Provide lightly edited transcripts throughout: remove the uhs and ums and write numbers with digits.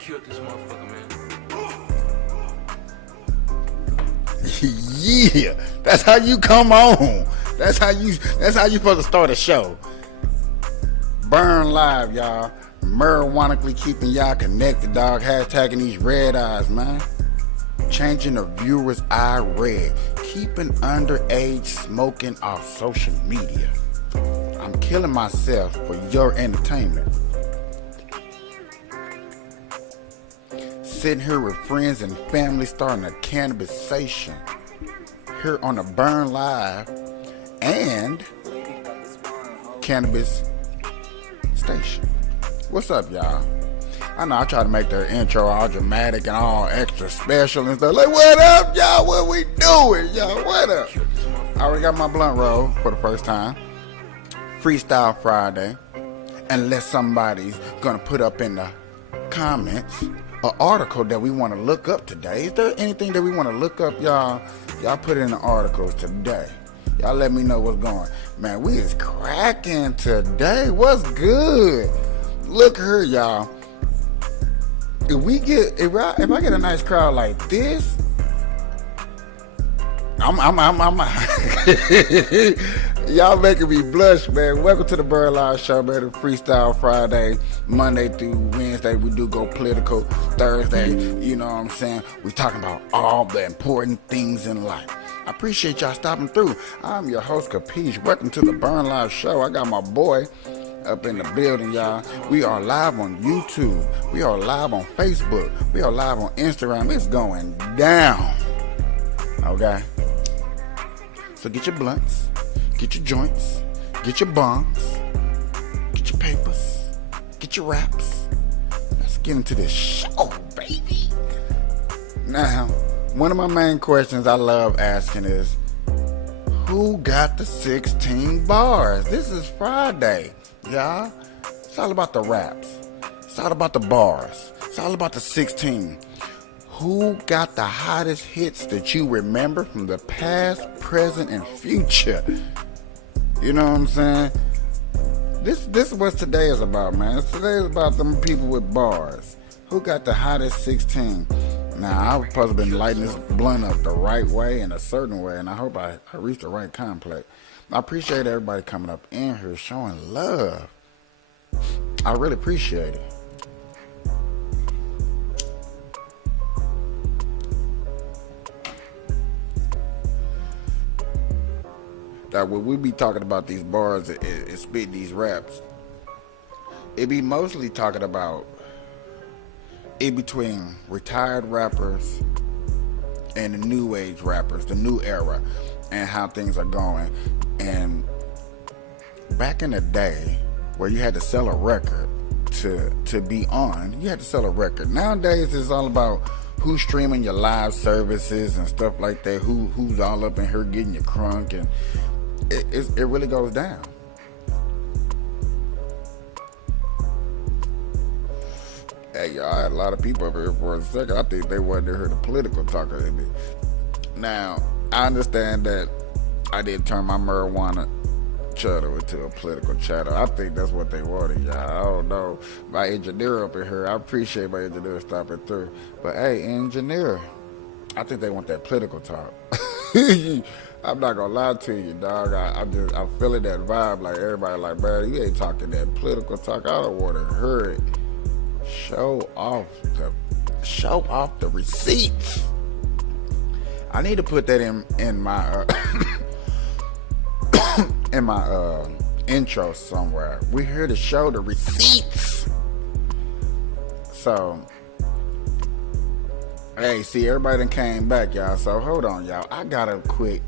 Killed this motherfucker, man. Yeah, that's how you come on. That's how you supposed to start a show. Burn Live, y'all. Marijuanically keeping y'all connected, dog. Hashtagging these red eyes, man. Changing the viewer's eye red. Keeping underage smoking off social media. I'm killing myself for your entertainment. Sitting here with friends and family starting a cannabisation here on the Burn Live and Cannabis Station. What's up, y'all? I know I try to make the intro all dramatic and all extra special and stuff. Like, what up, y'all? What we doing, y'all? What up? I already got my blunt roll for the first time. Freestyle Friday. Unless somebody's gonna put up in the comments an article that we want to look up today. Is there anything that we want to look up, y'all? Y'all put it in the articles today. Y'all let me know what's going. Man, we is cracking today. What's good? Look here, y'all. If I get a nice crowd like this, y'all making me blush, man. Welcome to the Burn Live Show, man. The Freestyle Friday, Monday through Wednesday. We do go political. Thursday, you know what I'm saying? We talking about all the important things in life. I appreciate y'all stopping through. I'm your host, Capiche. Welcome to the Burn Live Show. I got my boy up in the building, y'all. We are live on YouTube. We are live on Facebook. We are live on Instagram. It's going down. Okay? So get your blunts, get your joints, get your bongs, get your papers, get your wraps. Let's get into this show, baby. Now, one of my main questions I love asking is, who got the 16 bars? This is Friday, y'all. It's all about the raps. It's all about the bars. It's all about the 16. Who got the hottest hits that you remember from the past, present, and future? You know what I'm saying? This is what today is about, man. Today is about them people with bars. Who got the hottest 16? Now, I was supposed to be lighting this blunt up the right way and a certain way, and I hope I reached the right complex. I appreciate everybody coming up in here showing love. I really appreciate it. That when we be talking about these bars and spit these raps, it be mostly talking about in between retired rappers and the new age rappers, the new era, and how things are going. And back in the day, where you had to sell a record to be on, you had to sell a record. Nowadays, it's all about who's streaming your live services and stuff like that. Who's all up in here getting you crunk, and it really goes down. Hey, y'all, I had a lot of people up here for a second. I think they wanted to hear the political talk of it. Now, I understand that I did turn my marijuana chatter into a political chatter. I think that's what they wanted, y'all. I don't know. My engineer up in here, I appreciate my engineer stopping through. But hey, engineer, I think they want that political talk. I'm not gonna lie to you, dog. I'm feeling that vibe. Like everybody, like, man, you ain't talking that political talk. I don't want to hear it. Show off the receipts. I need to put that in my in my intro somewhere. We're here to show the receipts. So, hey, see, everybody done came back, y'all. So hold on, y'all. I got a quick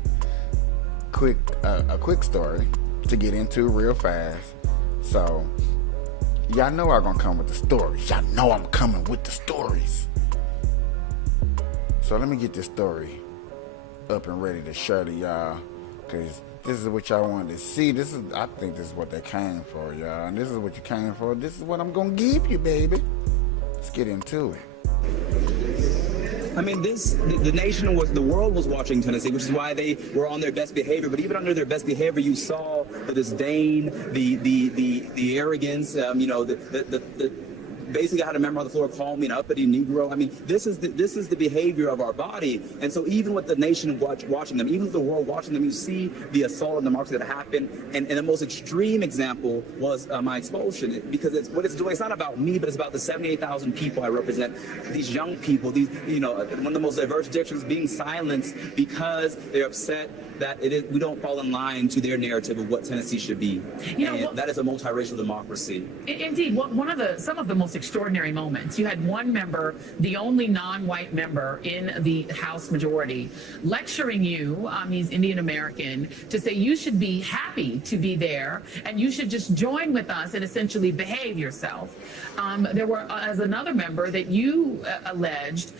story to get into real fast. So, y'all know I'm gonna come with the stories. Y'all know I'm coming with the stories. So let me get this story up and ready to share to y'all, cause this is what y'all wanted to see. I think this is what they came for, y'all. And this is what you came for. This is what I'm gonna give you, baby. Let's get into it. I mean, the nation the world was watching Tennessee, which is why they were on their best behavior. But even under their best behavior, you saw the disdain, the arrogance, basically I had a member on the floor call me an uppity Negro. I mean, this is the behavior of our body. And so even with the nation watching them, even with the world watching them, you see the assault on democracy that happened. And the most extreme example was my expulsion, because what it's doing, it's not about me, but it's about the 78,000 people I represent. These young people, one of the most diverse districts being silenced because they're upset that we don't fall in line to their narrative of what Tennessee should be. That is a multiracial democracy. Indeed, some of the most extraordinary moments. You had one member, the only non-white member in the House majority, lecturing you, he's Indian American, to say you should be happy to be there and you should just join with us and essentially behave yourself. There were, as another member that you alleged,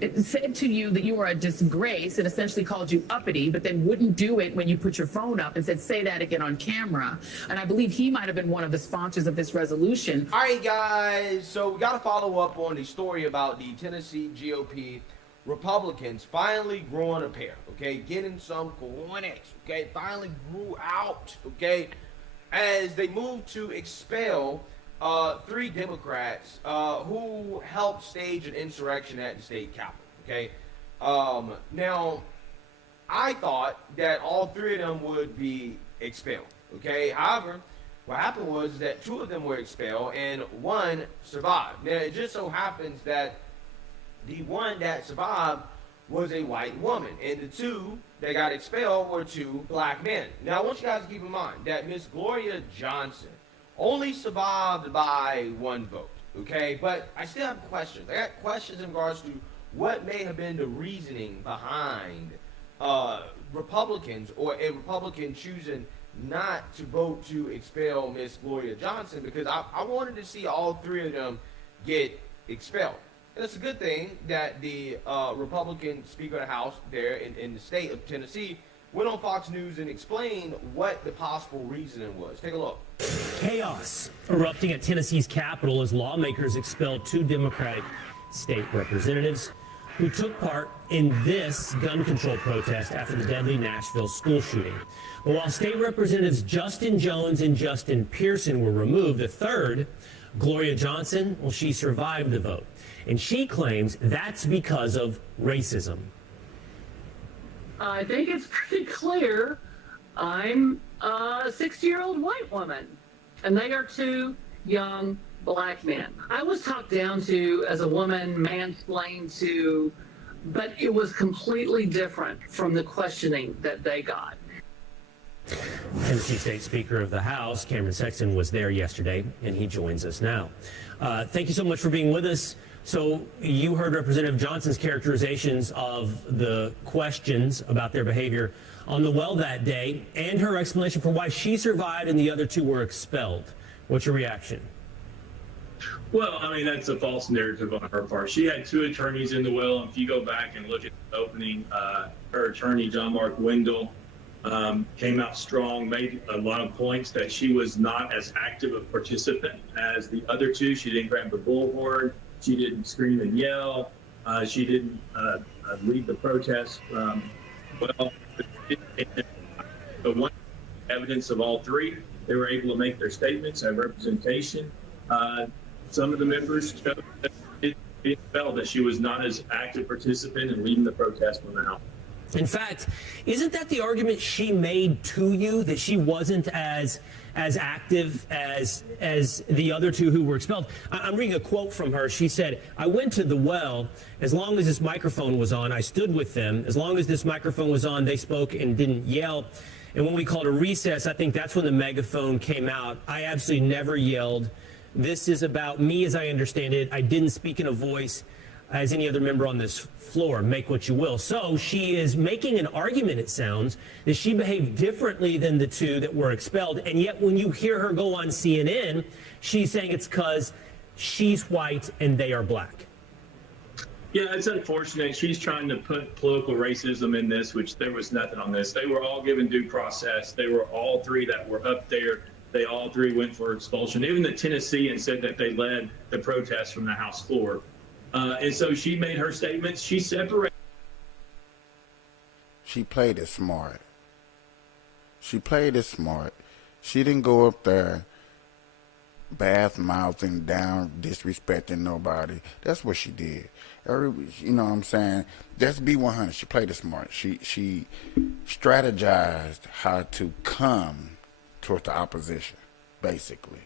it said to you that you were a disgrace and essentially called you uppity, but then wouldn't do it when you put your phone up and said, say that again on camera. And I believe he might have been one of the sponsors of this resolution. All right, guys, so we got to follow up on the story about the Tennessee GOP Republicans finally growing a pair, okay, getting some cojones, okay, finally grew out, okay, as they moved to expel 3 Democrats who helped stage an insurrection at the state capitol, okay. Now, I thought that all 3 of them would be expelled, okay. However, what happened was that 2 of them were expelled and 1 survived. Now, it just so happens that the one that survived was a white woman, and the 2 that got expelled were 2 black men. Now, I want you guys to keep in mind that Miss Gloria Johnson only survived by 1 vote, okay? But I still have questions. I got questions in regards to what may have been the reasoning behind Republicans or a Republican choosing not to vote to expel Miss Gloria Johnson, because I wanted to see all 3 of them get expelled. And it's a good thing that the Republican Speaker of the House there in the state of Tennessee went on Fox News and explained what the possible reasoning was. Take a look. Chaos erupting at Tennessee's Capitol as lawmakers expelled 2 Democratic state representatives who took part in this gun control protest after the deadly Nashville school shooting. But while state representatives Justin Jones and Justin Pearson were removed, the 3rd, Gloria Johnson, well, she survived the vote. And she claims that's because of racism. I think it's pretty clear I'm a 60-year-old white woman, and they are 2 young black men. I was talked down to as a woman, mansplained to, but it was completely different from the questioning that they got. Tennessee State Speaker of the House, Cameron Sexton, was there yesterday, and he joins us now. Thank you so much for being with us. So you heard Representative Johnson's characterizations of the questions about their behavior on the well that day and her explanation for why she survived and the other 2 were expelled. What's your reaction? Well, I mean, that's a false narrative on her part. She had 2 attorneys in the well. And if you go back and look at the opening, her attorney, John Mark Wendell, came out strong, made a lot of points that she was not as active a participant as the other 2. She didn't grab the bullhorn. She didn't scream and yell. She didn't lead the protest. Well, the one evidence of all 3, they were able to make their statements, have representation. Some of the members felt that she was not as active participant in leading the protest from the House. In fact, isn't that the argument she made to you, that she wasn't as active as the other 2 who were expelled? I'm reading a quote from her. She said, "I went to the well. As long as this microphone was on, I stood with them. As long as this microphone was on, they spoke and didn't yell. And when we called a recess, I think that's when the megaphone came out. I absolutely never yelled. This is about me as I understand it. I didn't speak in a voice as any other member on this floor. Make what you will." So she is making an argument, it sounds, that she behaved differently than the 2 that were expelled. And yet when you hear her go on CNN, she's saying it's because she's white and they are black. Yeah, it's unfortunate. She's trying to put political racism in this, which there was nothing on this. They were all given due process. They were all 3 that were up there. They all 3 went for expulsion. Even the Tennesseans said that they led the protest from the House floor. And so she made her statements. She separated. She played it smart. She played it smart. She didn't go up there bath mouthing down, disrespecting nobody. That's what she did. You know what I'm saying? That's B100. She played it smart. She strategized how to come towards the opposition, basically.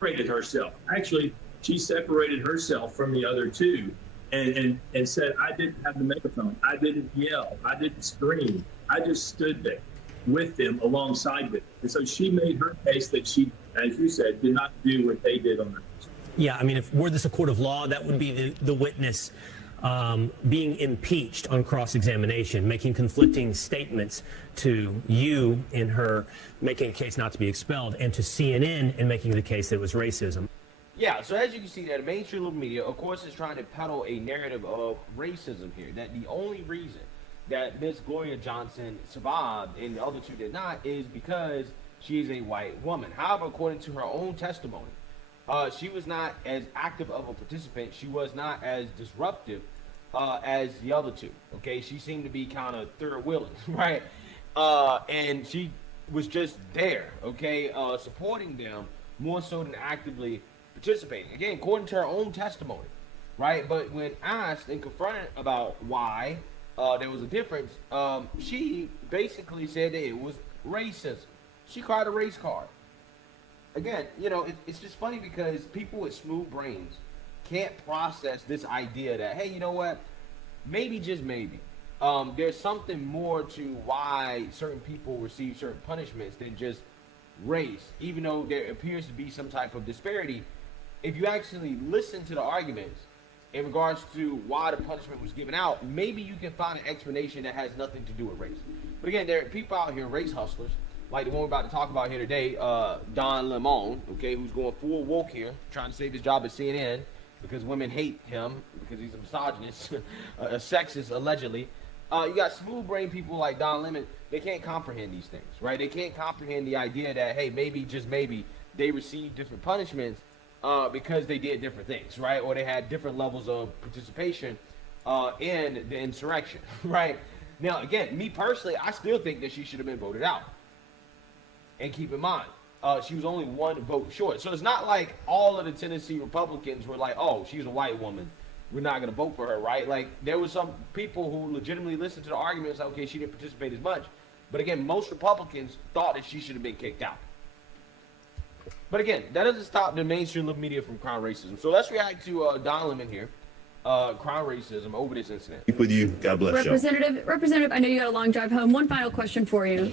Separated herself. Actually, she separated herself from the other two and said, I didn't have the megaphone. I didn't yell. I didn't scream. I just stood there with them, alongside them. And so she made her case that she, as you said, did not do what they did on their case. Yeah, I mean, if were this a court of law, that would be the witness being impeached on cross-examination, making conflicting statements to you in her making a case not to be expelled, and to CNN in making the case that it was racism. Yeah, so as you can see there, the mainstream liberal media, of course, is trying to peddle a narrative of racism here, that the only reason that Miss Gloria Johnson survived and the other two did not is because she is a white woman. However, according to her own testimony, she was not as active of a participant. She was not as disruptive as the other two. Okay, she seemed to be kind of third wheeling, right? And she was just there, okay, supporting them more so than actively participating. Again, according to her own testimony, right? But when asked and confronted about why there was a difference, she basically said that it was racism. She cried a race card. Again, you know, it's just funny because people with smooth brains can't process this idea that, hey, you know what, maybe, just maybe, there's something more to why certain people receive certain punishments than just race, even though there appears to be some type of disparity. If you actually listen to the arguments in regards to why the punishment was given out, maybe you can find an explanation that has nothing to do with race. But again, there are people out here, race hustlers, like the one we're about to talk about here today, Don Lemon, okay, who's going full woke here, trying to save his job at CNN because women hate him because he's a misogynist, a sexist, allegedly. You got smooth brain people like Don Lemon. They can't comprehend these things, right? They can't comprehend the idea that, hey, maybe, just maybe, they receive different punishments because they did different things, right? Or they had different levels of participation in the insurrection, right? Now, again, me personally, I still think that she should have been voted out. And keep in mind, she was only one vote short. So it's not like all of the Tennessee Republicans were like, oh, she's a white woman, we're not going to vote for her, right? Like, there was some people who legitimately listened to the arguments, like, okay, she didn't participate as much. But again, most Republicans thought that she should have been kicked out. But again, that doesn't stop the mainstream liberal media from crown racism. So let's react to Don Lemon here, crown racism over this incident. With you, God bless you. Representative, I know you got a long drive home. One final question for you.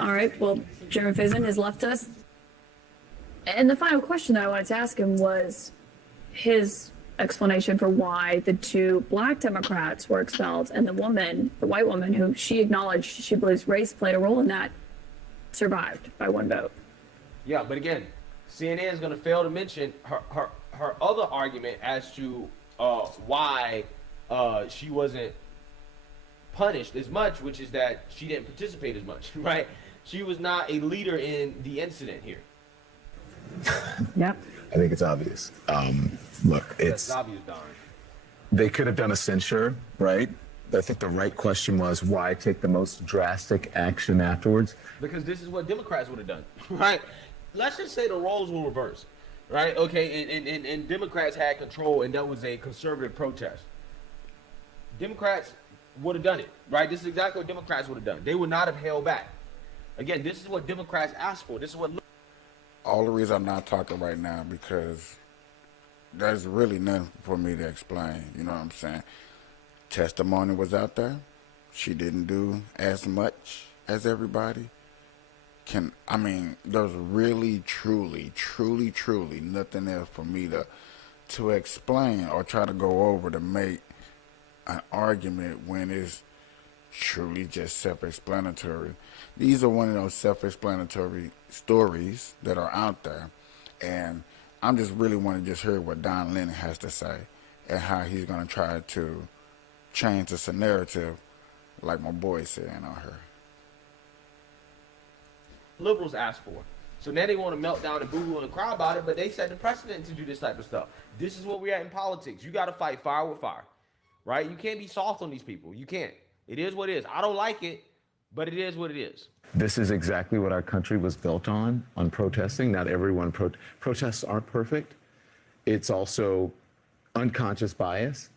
All right, well, Chairman Faison has left us. And the final question that I wanted to ask him was his explanation for why the two black Democrats were expelled and the woman, the white woman, who she acknowledged she believes race played a role in that, survived by one vote. Yeah, but again, CNN is going to fail to mention her other argument as to why she wasn't punished as much, which is that she didn't participate as much, right? She was not a leader in the incident here. Yep. I think it's obvious. Look, It's obvious, Don. they could have done a censure, right? I think the right question was why take the most drastic action afterwards? Because this is what Democrats would have done, right? Let's just say the roles were reversed, right? Okay, and Democrats had control and that was a conservative protest. Democrats would have done it, right? This is exactly what Democrats would have done. They would not have held back. Again, this is what Democrats asked for. This is what... All the reason I'm not talking right now because there's really nothing for me to explain. You know what I'm saying? Testimony was out there. She didn't do as much as everybody. There's really, truly nothing else for me to explain or try to go over to make an argument when it's truly just self-explanatory. These are one of those self-explanatory stories that are out there, and I'm just really want to just hear what Don Lemon has to say and how he's going to try to change the narrative, like my boy saying on her. Liberals asked for. So now they want to melt down and boo-hoo and cry about it, but they set the precedent to do this type of stuff. This is what we're at in politics. You got to fight fire with fire, right? You can't be soft on these people. You can't. It is what it is. I don't like it, but it is what it is. This is exactly what our country was built on protesting. Not everyone, protests aren't perfect. It's also unconscious bias.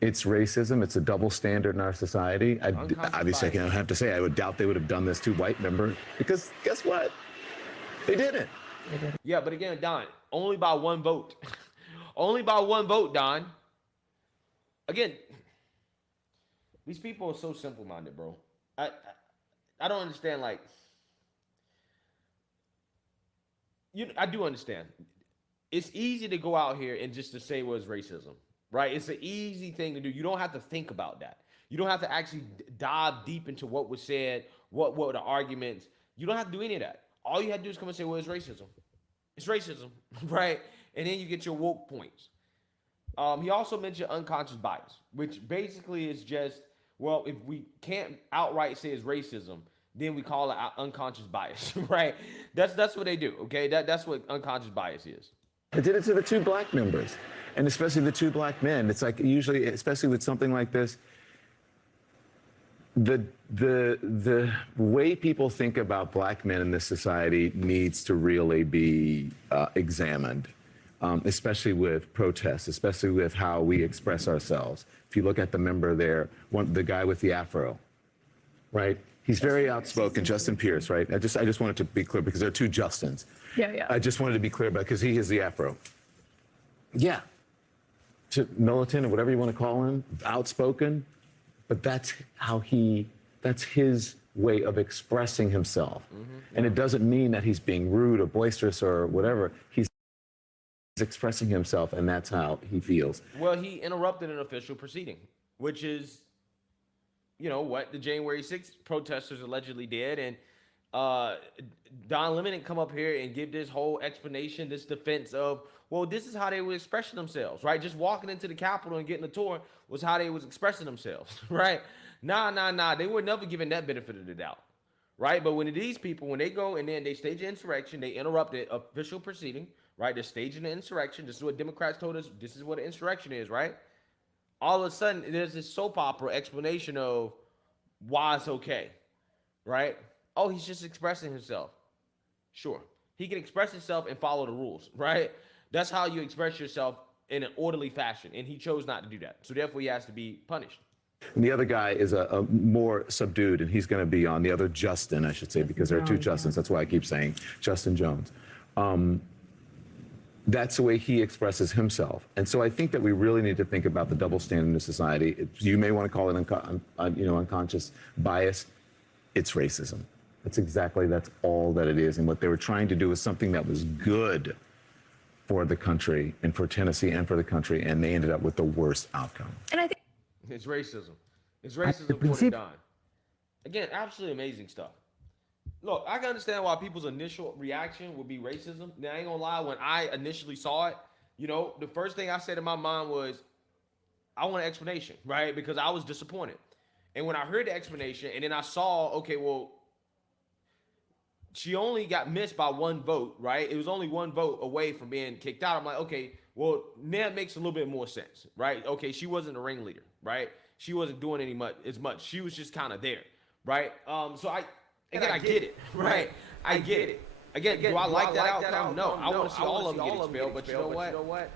It's racism. It's a double standard in our society. Obviously, I can have to say, I would doubt they would have done this to white members, because guess what? They didn't. Yeah, but again, Don, only by one vote. Only by one vote, Don. Again, these people are so simple-minded, bro. I don't understand, like, I do understand. It's easy to go out here and just to say, well, it's racism, right? It's an easy thing to do. You don't have to think about that. You don't have to actually dive deep into what was said, what were the arguments. You don't have to do any of that. All you have to do is come and say, well, it's racism. It's racism, right? And then you get your woke points. He also mentioned unconscious bias, which basically is just, well, if we can't outright say it's racism, then we call it unconscious bias, right? That's what they do, okay? That's what unconscious bias is. They did it to the two black members, and especially the two black men. It's like usually, especially with something like this, the way people think about black men in this society needs to really be examined, especially with protests, especially with how we express ourselves. If you look at the member there, the guy with the afro, right? He's very outspoken, Justin Pierce, right? I just wanted to be clear because there are two Justins. Yeah. I just wanted to be clear about because he is the afro. Yeah, militant or whatever you want to call him, outspoken, but that's his way of expressing himself. And it doesn't mean that he's being rude or boisterous or whatever. He's expressing himself, and that's how he feels. Well, he interrupted an official proceeding, which is, you know, what the January 6th protesters allegedly did. And Don Lemon didn't come up here and give this whole explanation, this defense of, well, this is how they were expressing themselves, right? Just walking into the Capitol and getting a tour was how they was expressing themselves, right? Nah. They were never given that benefit of the doubt, right? But when these people, when they go and then they stage an insurrection, they interrupt the official proceeding, right? They're staging the insurrection. This is what Democrats told us. This is what an insurrection is, right? All of a sudden, there's this soap opera explanation of why it's okay, right? Oh, he's just expressing himself. Sure. He can express himself and follow the rules, right? That's how you express yourself in an orderly fashion, and he chose not to do that. So therefore, he has to be punished. And the other guy is a more subdued, and he's going to be on the other Justin, I should say, because there are two Justins. That's why I keep saying Justin Jones. That's the way he expresses himself. And so I think that we really need to think about the double standard in society. You may want to call it unconscious bias. It's racism. That's all that it is. And what they were trying to do was something that was good for the country and for Tennessee and for the country, and they ended up with the worst outcome. And I think it's racism. It's racism for the dime. Again, absolutely amazing stuff. Look, I can understand why people's initial reaction would be racism. Now, I ain't gonna lie, when I initially saw it, the first thing I said in my mind was, I want an explanation, right? Because I was disappointed. And when I heard the explanation, and then I saw, okay, well, she only got missed by one vote, right? It was only one vote away from being kicked out. I'm like, okay, well, now it makes a little bit more sense, right? Okay, she wasn't a ringleader, right? She wasn't doing as much. She was just kind of there, right? So I get it, right? I get it. Again, do I like that outcome? No, I want to see all of them get expelled, but you know what?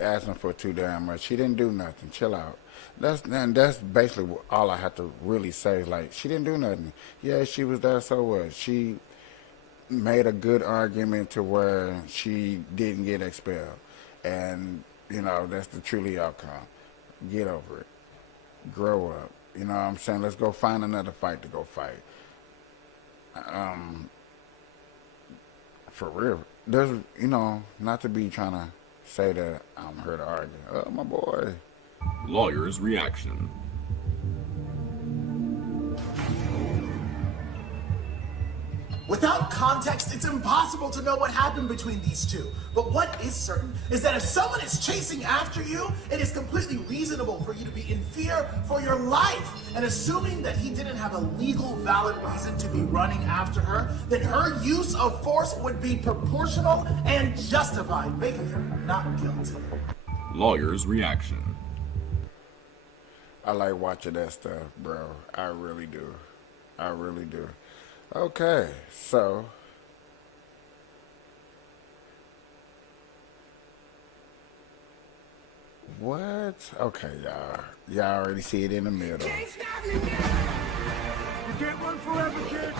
Asking for too damn much. She didn't do nothing. Chill out. That's basically all I have to really say. Like, she didn't do nothing. Yeah, she was there, so what? She made a good argument to where she didn't get expelled. And, that's the truly outcome. Get over it. Grow up. You know what I'm saying? Let's go find another fight to go fight. For real. There's, not to be trying to say that I'm here to argue. Oh, my boy. Lawyer's reaction. Without context, it's impossible to know what happened between these two. But what is certain is that if someone is chasing after you, it is completely reasonable for you to be in fear for your life. And assuming that he didn't have a legal, valid reason to be running after her, then her use of force would be proportional and justified, making her not guilty. Lawyer's reaction. I like watching that stuff, bro. I really do. I really do. Okay, so what? Okay, y'all already see it in the middle. You can't run forever, kid.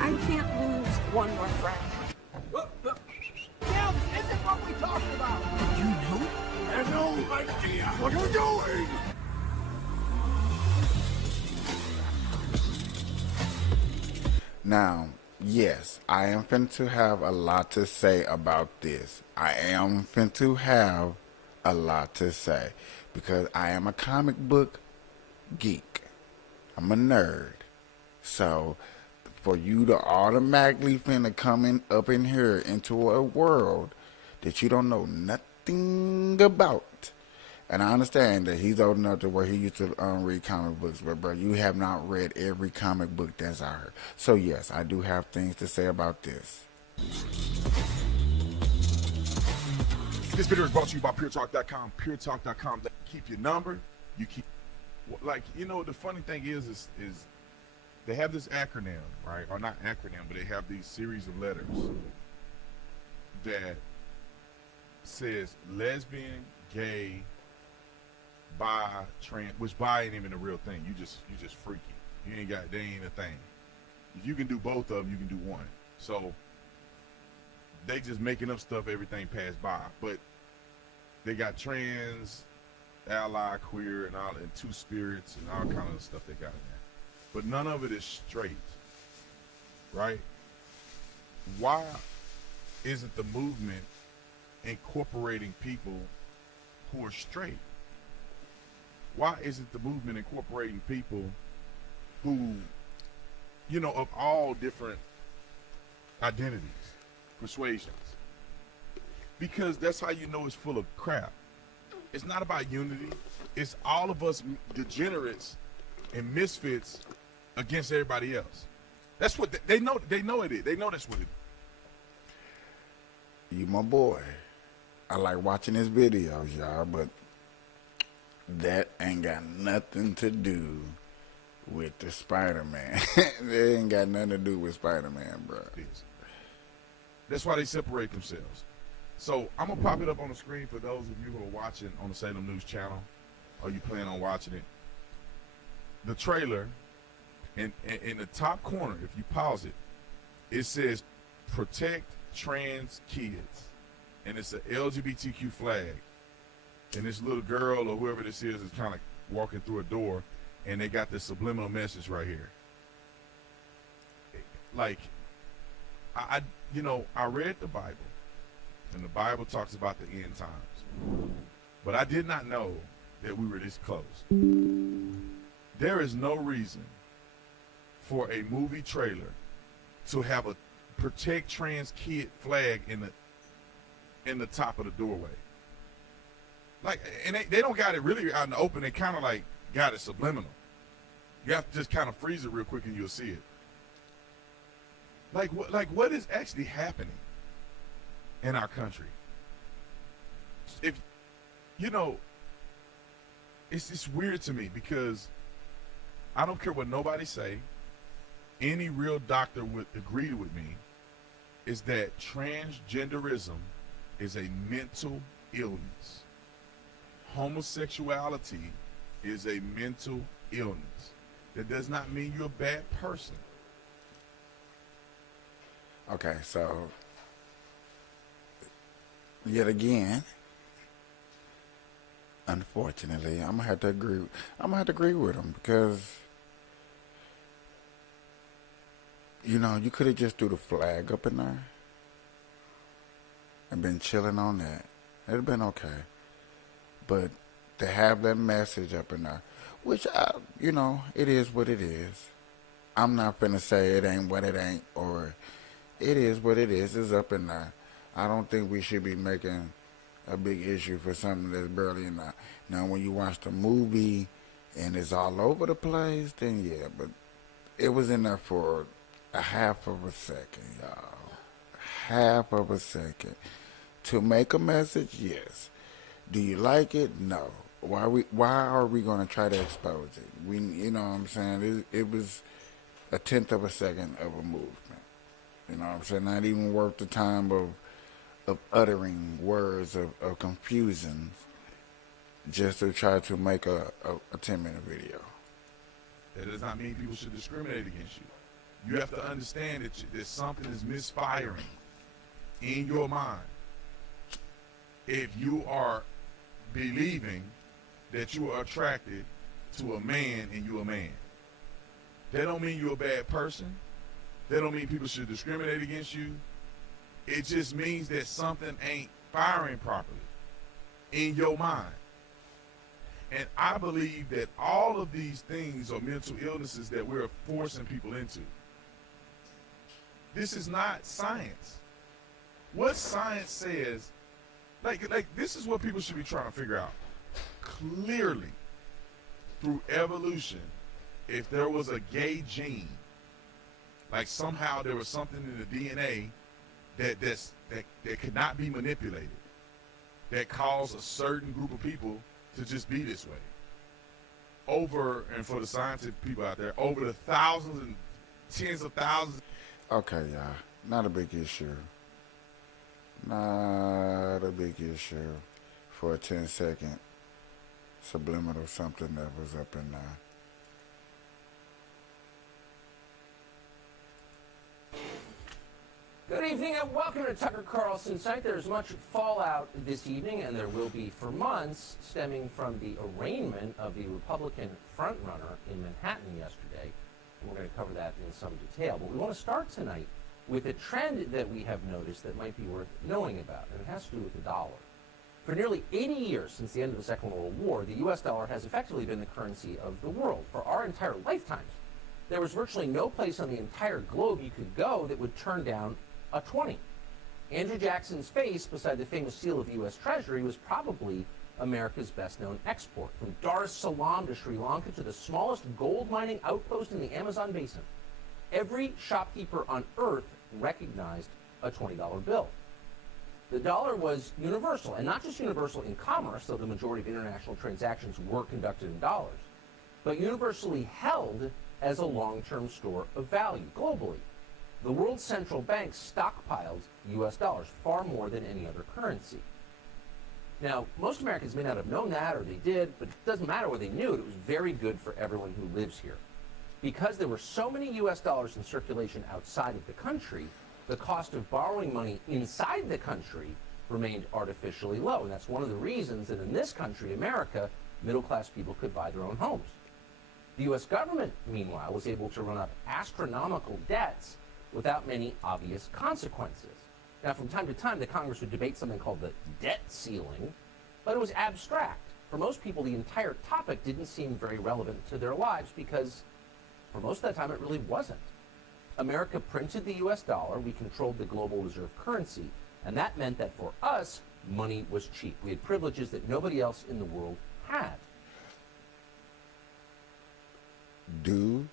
I can't lose one more friend. Kim, this isn't what we talked about. You know? I have no idea what you're doing. Now, yes, I am finna have a lot to say about this. I am finna have a lot to say because I am a comic book geek. I'm a nerd. So, for you to automatically finna come in up in here into a world that you don't know nothing about. And I understand that he's old enough to where he used to read comic books, but bro, you have not read every comic book that's out here. So yes, I do have things to say about this. This video is brought to you by puretalk.com. Puretalk.com. Keep your number. You keep, like, you know, the funny thing is they have this acronym, right? Or not acronym, but they have these series of letters that says lesbian, gay, bi, trans, which bi ain't even a real thing. You just freaky. You ain't got, they ain't a thing. If you can do both of them, you can do one. So they just making up stuff, everything past bi. But they got trans, ally, queer, and all, and two spirits, and all kind of stuff they got in there. But none of it is straight, right? Why isn't the movement incorporating people who are straight? Why isn't the movement incorporating people who, you know, of all different identities, persuasions? Because that's how you know it's full of crap. It's not about unity. It's all of us degenerates and misfits against everybody else. That's what they know. They know it is. They know that's what it is. You my boy. I like watching his videos, y'all, but that ain't got nothing to do with the Spider-Man. It ain't got nothing to do with Spider-Man, bro. That's why they separate themselves. So I'm gonna pop it up on the screen for those of you who are watching on the Salem News channel, or you plan on watching it. The trailer, in the top corner, if you pause it, it says "Protect Trans Kids," and it's a LGBTQ flag. And this little girl or whoever this is kind of walking through a door, and they got this subliminal message right here. Like, I read the Bible, and the Bible talks about the end times, but I did not know that we were this close. There is no reason for a movie trailer to have a "Protect Trans Kid" flag in the top of the doorway. Like, and they don't got it really out in the open. They kind of like got it subliminal. You have to just kind of freeze it real quick and you'll see it. Like what is actually happening in our country? If you know, it's weird to me because I don't care what nobody say. Any real doctor would agree with me is that transgenderism is a mental illness. Homosexuality is a mental illness. That does not mean you're a bad person. Okay, so yet again, unfortunately, I'm gonna have to agree with him because you know you could have just threw the flag up in there and been chilling on that. It'd have been okay. But to have that message up in there, which, it is what it is. I'm not finna say it ain't what it ain't, or it is what it is. It's up in there. I don't think we should be making a big issue for something that's barely in there. Now, when you watch the movie and it's all over the place, then yeah, but it was in there for a half of a second, y'all. Half of a second. To make a message, yes. Do you like it? No. Why are we gonna try to expose it? You know what I'm saying? It was a tenth of a second of a movement. You know what I'm saying? Not even worth the time of uttering words of confusion just to try to make a 10-minute video. That does not mean people should discriminate against you. You have to understand that something is misfiring in your mind if you are believing that you are attracted to a man and you're a man. That don't mean you're a bad person. That don't mean people should discriminate against you. It just means that something ain't firing properly in your mind. And I believe that all of these things are mental illnesses that we're forcing people into. This is not science. What science says, like this is what people should be trying to figure out. Clearly, through evolution, if there was a gay gene, like somehow there was something in the DNA that could not be manipulated, that caused a certain group of people to just be this way. Over, and for the scientific people out there, over the thousands and tens of thousands. Okay, y'all. Not a big issue. Not a big issue for a 10-second subliminal something that was up in there. Good evening and welcome to Tucker Carlson's site. There's much fallout this evening, and there will be for months, stemming from the arraignment of the Republican frontrunner in Manhattan yesterday. And we're going to cover that in some detail. But we want to start tonight with a trend that we have noticed that might be worth knowing about, and it has to do with the dollar. For nearly 80 years since the end of the Second World War, the U.S. dollar has effectively been the currency of the world. For our entire lifetimes, there was virtually no place on the entire globe you could go that would turn down a 20. Andrew Jackson's face beside the famous seal of the U.S. Treasury was probably America's best-known export. From Dar es Salaam to Sri Lanka to the smallest gold mining outpost in the Amazon basin, every shopkeeper on earth recognized a $20 bill. The dollar was universal, and not just universal in commerce, though the majority of international transactions were conducted in dollars, but universally held as a long-term store of value globally. The world's central banks stockpiled U.S. dollars, far more than any other currency. Now, most Americans may not have known that, or they did, but it doesn't matter what they knew. It was very good for everyone who lives here. Because there were so many U.S. dollars in circulation outside of the country, the cost of borrowing money inside the country remained artificially low. And that's one of the reasons that in this country, America, middle-class people could buy their own homes. The U.S. government, meanwhile, was able to run up astronomical debts without many obvious consequences. Now, from time to time, the Congress would debate something called the debt ceiling, but it was abstract. For most people, the entire topic didn't seem very relevant to their lives because for most of that time, it really wasn't. America printed the U.S. dollar, we controlled the global reserve currency, and that meant that for us, money was cheap. We had privileges that nobody else in the world had. Dude,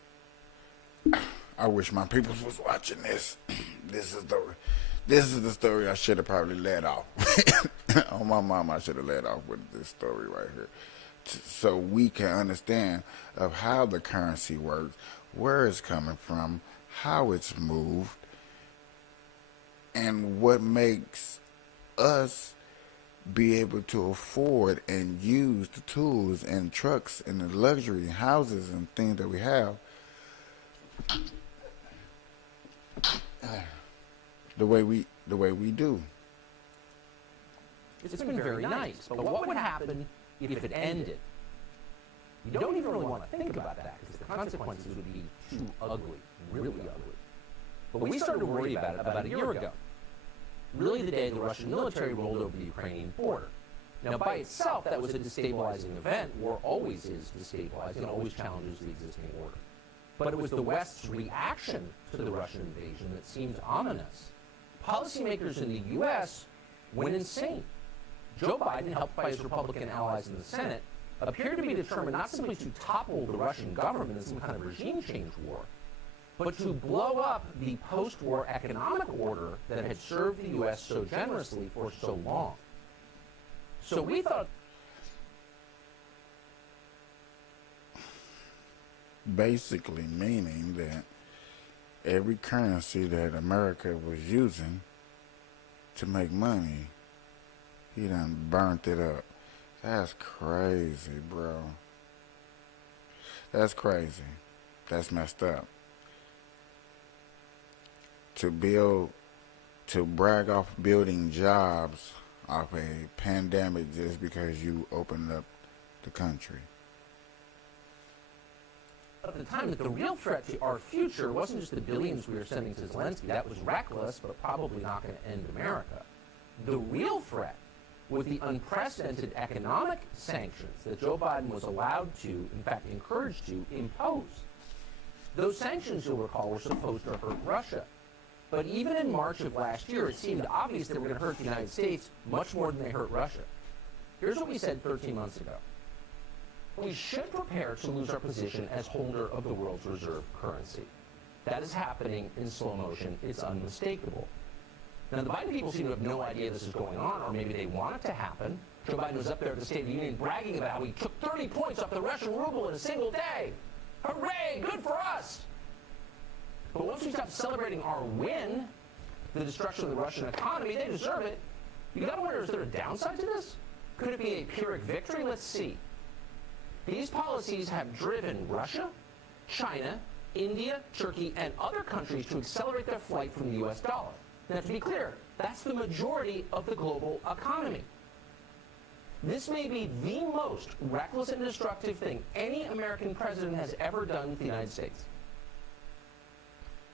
I wish my people was watching this. This is the story I should have probably led off. On my mom, I should have led off with this story right here, so we can understand of how the currency works, where it's coming from, how it's moved, and what makes us be able to afford and use the tools and trucks and the luxury houses and things that we have the way we do. It's been very nice, but what would happen if it ended? You don't even really want to think about that because the consequences would be too ugly, really ugly. But we started to worry about it about a year ago. Really the day the Russian military rolled over the Ukrainian border. Now by itself, that was a destabilizing event. War always is destabilizing and always challenges the existing order. But it was the West's reaction to the Russian invasion that seemed ominous. Policymakers in the U.S. went insane. Joe Biden, helped by his Republican allies in the Senate, appeared to be determined not simply to topple the Russian government in some kind of regime change war, but to blow up the post-war economic order that had served the U.S. so generously for so long. So we thought... Basically meaning that every currency that America was using to make money, he done burnt it up. That's crazy, bro. That's crazy. That's messed up. To brag off building jobs off a pandemic just because you opened up the country. At the time, that the real threat to our future wasn't just the billions we were sending to Zelensky. That was reckless, but probably not going to end America. The real threat was the unprecedented economic sanctions that Joe Biden was allowed to, in fact, encouraged to, impose. Those sanctions, you'll recall, were supposed to hurt Russia. But even in March of last year, it seemed obvious they were going to hurt the United States much more than they hurt Russia. Here's what we said 13 months ago. We should prepare to lose our position as holder of the world's reserve currency. That is happening in slow motion. It's unmistakable. Now, the Biden people seem to have no idea this is going on, or maybe they want it to happen. Joe Biden was up there at the State of the Union bragging about how he took 30 points off the Russian ruble in a single day. Hooray, good for us! But once we stop celebrating our win, the destruction of the Russian economy, they deserve it. You gotta wonder, is there a downside to this? Could it be a Pyrrhic victory? Let's see. These policies have driven Russia, China, India, Turkey, and other countries to accelerate their flight from the U.S. dollar. Now, to be clear, that's the majority of the global economy. This may be the most reckless and destructive thing any American president has ever done with the United States.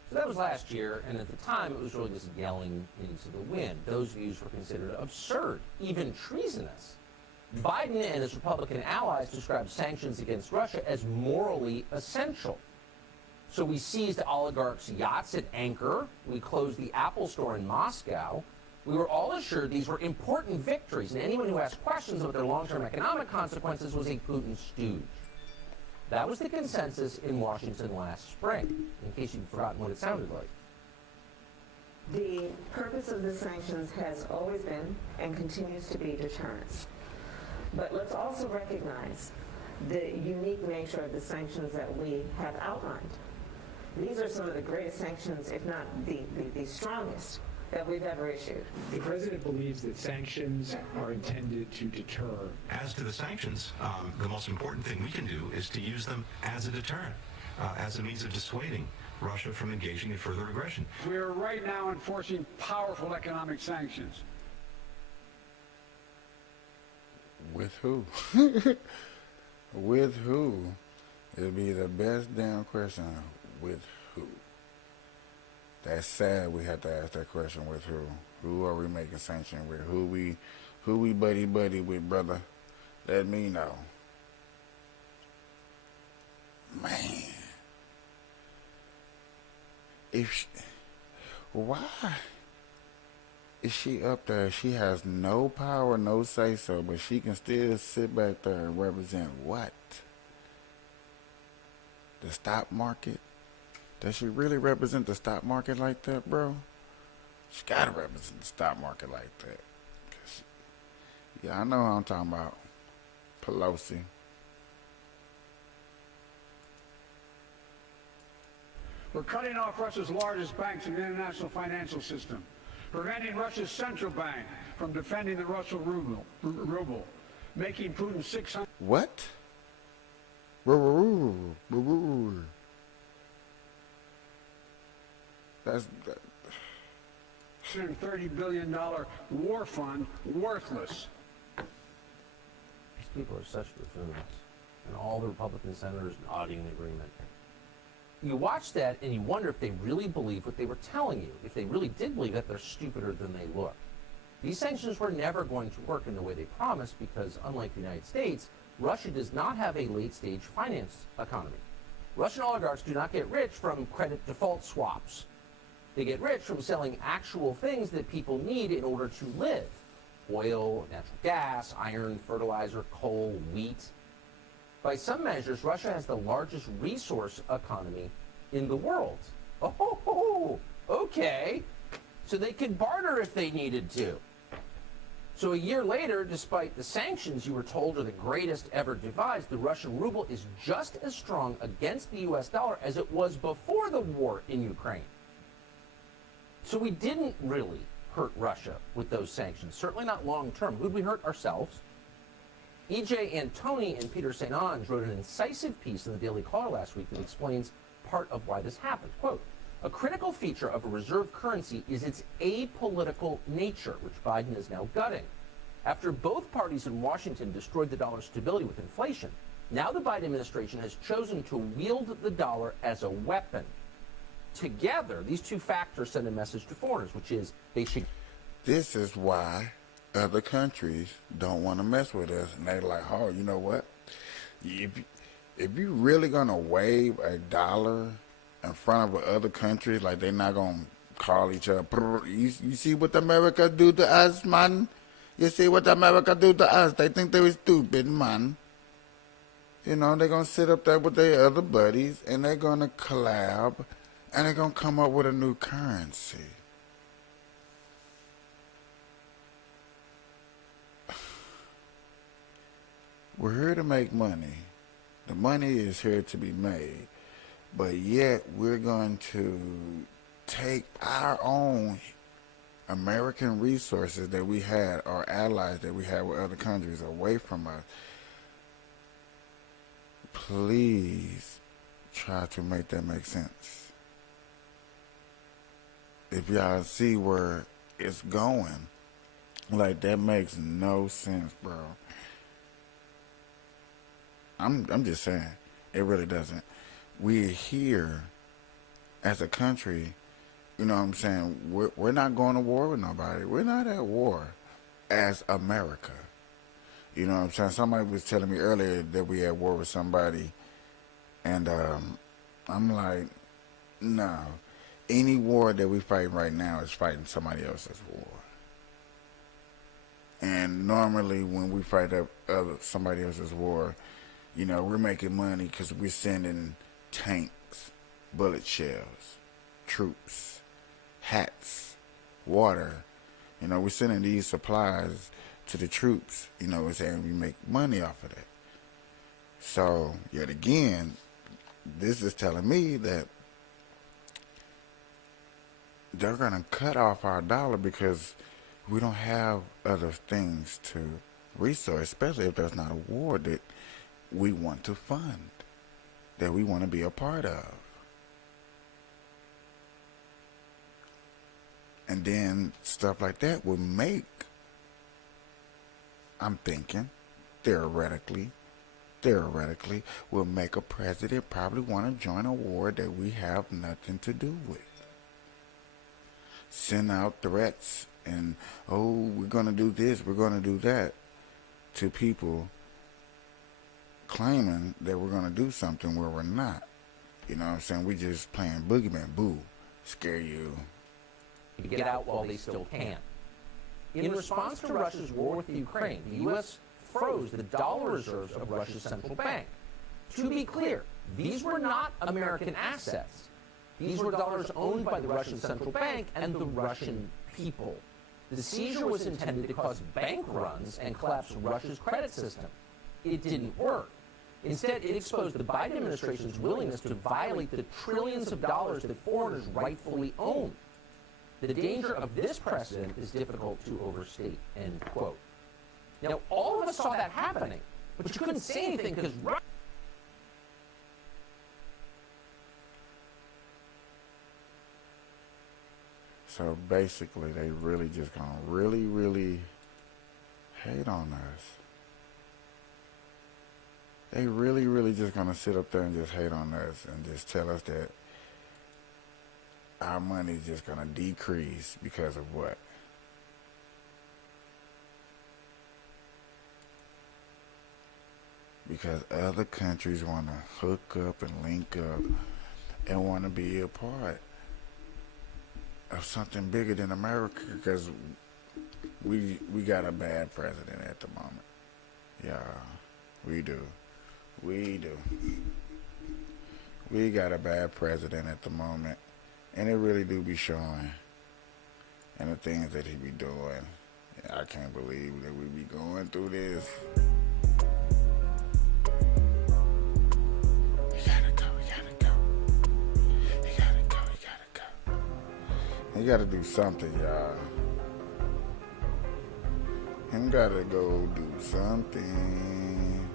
So that was last year, and at the time, it was really just yelling into the wind. Those views were considered absurd, even treasonous. Biden and his Republican allies described sanctions against Russia as morally essential. So we seized oligarchs' yachts at anchor. We closed the Apple store in Moscow. We were all assured these were important victories, and anyone who asked questions about their long-term economic consequences was a Putin stooge. That was the consensus in Washington last spring, in case you've forgotten what it sounded like. The purpose of the sanctions has always been and continues to be deterrence. But let's also recognize the unique nature of the sanctions that we have outlined. These are some of the greatest sanctions, if not the strongest, that we've ever issued. The president believes that sanctions are intended to deter. As to the sanctions, the most important thing we can do is to use them as a deterrent, as a means of dissuading Russia from engaging in further aggression. We're right now enforcing powerful economic sanctions. With who? With who? It'd be the best damn question. With who? That's sad we have to ask that question, with who? Who are we making sanction with? Who we buddy with, brother? Let me know. Man. Why is she up there? She has no power, no say-so, but she can still sit back there and represent what? The stock market? Does she really represent the stock market like that, bro? She gotta represent the stock market like that. Yeah, I know what I'm talking about. Pelosi. We're cutting off Russia's largest banks in the international financial system, preventing Russia's central bank from defending the Russian ruble, making Putin 600... What? That's... $130 billion war fund worthless. These people are such buffoons. And all the Republican senators nodding in agreement. You watch that and you wonder if they really believe what they were telling you. If they really did believe that, they're stupider than they look. These sanctions were never going to work in the way they promised because, unlike the United States, Russia does not have a late-stage finance economy. Russian oligarchs do not get rich from credit default swaps. They get rich from selling actual things that people need in order to live. Oil, natural gas, iron, fertilizer, coal, wheat. By some measures, Russia has the largest resource economy in the world. Oh, okay. So they could barter if they needed to. So a year later, despite the sanctions you were told are the greatest ever devised, the Russian ruble is just as strong against the US dollar as it was before the war in Ukraine. So we didn't really hurt Russia with those sanctions, certainly not long term. Who'd we hurt? Ourselves. E.J. Antoni and Peter St. Onge wrote an incisive piece in the Daily Caller last week that explains part of why this happened. Quote, a critical feature of a reserve currency is its apolitical nature, which Biden is now gutting. After both parties in Washington destroyed the dollar's stability with inflation, now the Biden administration has chosen to wield the dollar as a weapon. Together, these two factors send a message to foreigners, which is they should... This is why other countries don't want to mess with us. And they're like, oh, you know what? If you really going to wave a dollar in front of other countries, like they're not going to call each other, you see what America do to us, man? You see what America do to us? They think they were stupid, man. You know, they're going to sit up there with their other buddies, and they're going to collab, and they're going to come up with a new currency. We're here to make money. The money is here to be made. But yet we're going to take our own American resources that we had, or allies that we had with other countries, away from us. Please try to make that make sense. If y'all see where it's going, like, that makes no sense, bro. I'm just saying, it really doesn't. We're here as a country, you know what I'm saying? We're not going to war with nobody. We're not at war as America. You know what I'm saying? Somebody was telling me earlier that we at war with somebody, and I'm like, no. Any war that we fight right now is fighting somebody else's war. And normally when we fight somebody else's war, you know, we're making money because we're sending tanks, bullet shells, troops, hats, water. You know, we're sending these supplies to the troops, you know, and we make money off of that. So, yet again, this is telling me that they're going to cut off our dollar because we don't have other things to resource, especially if there's not a war that we want to fund, that we want to be a part of. And then stuff like that will make, I'm thinking, theoretically, will make a president probably want to join a war that we have nothing to do with. Send out threats and, oh, we're going to do this, we're going to do that, to people claiming that we're going to do something where we're not. You know what I'm saying? We're just playing boogeyman. Boo. Scare you. Get out while they still can. In response to Russia's war with Ukraine, the U.S. froze the dollar reserves of Russia's central bank. To be clear, these were not American assets. These were dollars owned by the Russian central bank and the Russian people. The seizure was intended to cause bank runs and collapse Russia's credit system. It didn't work. Instead, it exposed the Biden administration's willingness to violate the trillions of dollars that foreigners rightfully own. The danger of this precedent is difficult to overstate, end quote. Now, all of us saw that happening, but you couldn't say anything because So basically, they really just gonna really hate on us. They really just gonna sit up there and just hate on us and just tell us that our money's just gonna decrease because of what? because other countries want to hook up and link up and want to be a part of something bigger than America, because we got a bad president at the moment. Yeah, we do. We got a bad president at the moment, and it really do be showing. And the things that he be doing, I can't believe that we be going through this. He gotta do something, y'all. Him gotta go do something.